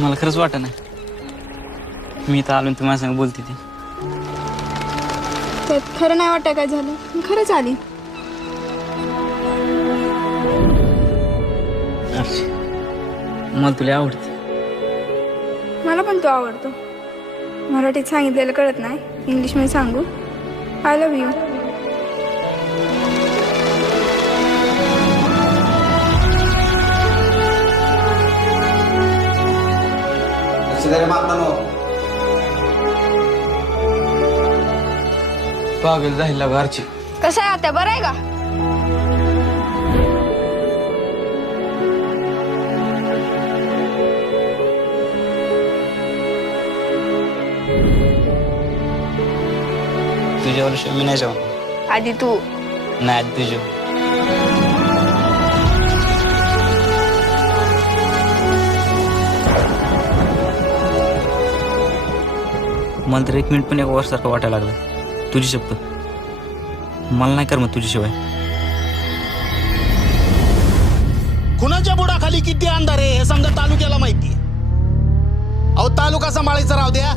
मला खरंच वाटत नाही मी इथं आलो तू माझ्या संग बोलते ती. त्यात खरं नाही वाटत काय झालं, मी खरंच आली. मला तुला आवडते. मला पण तो आवडतो. मराठीत सांगितलेलं कळत नाही, इंग्लिशमध्ये सांगू? I love you. पागल जायला घरची. कसं आहे आता, बरं आहे का? तुझ्यावर मी नाही जाऊ. आधी तू. नाही आधी तुझ्या. मला तर 1 मिनिट पण 1 वर्षासारखं वाटायला लागलं. तुझी शपथ मला नाही कर मग तुझ्याशिवाय. कुणाच्या बुडाखाली किती अंधार आहे हे समजा तालुक्याला माहिती. अहो तालुका सांभाळायचा राहू द्या,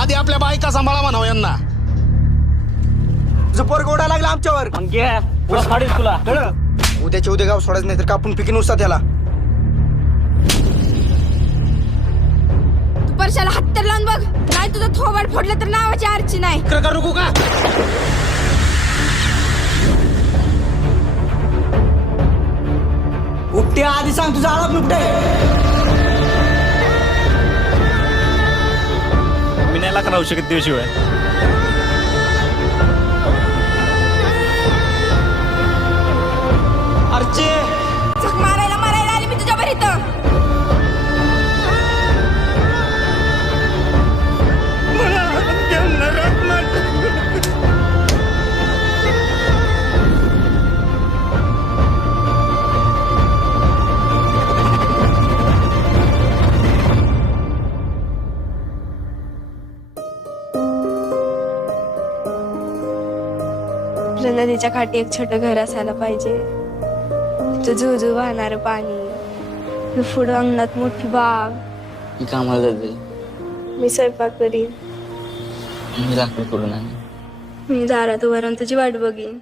आधी आपल्या बायका सांभाळा म्हणावं यांना. जपर गोडा लागला आमच्यावर. तुला उद्याच्या उद्या गाव सोडायचं नाही तर कापून पिकीन उसा त्याला. तू परशाला हात तर लावून बघ, नाही तुझं थोबाड फोडलं तर नावाची आरची नाही. करू नको का? उपटे आधी सांग तुझा आळा उपटे. मी नाही लाख राहू शकत तुझ्याशिवाय. अर्चे झक मारायला आली मी तुझ्यावर इथं. नदीच्या काठी एक छोटं घर असायला पाहिजे. झुझू वाहणार पाणी, पुढं अंगणात मोठी बाग. मी कामाला जाते. मी स्वयंपाक करीन. मी लाकडं करून आणेन. मी दारात उभारून तुझी वाट बघीन.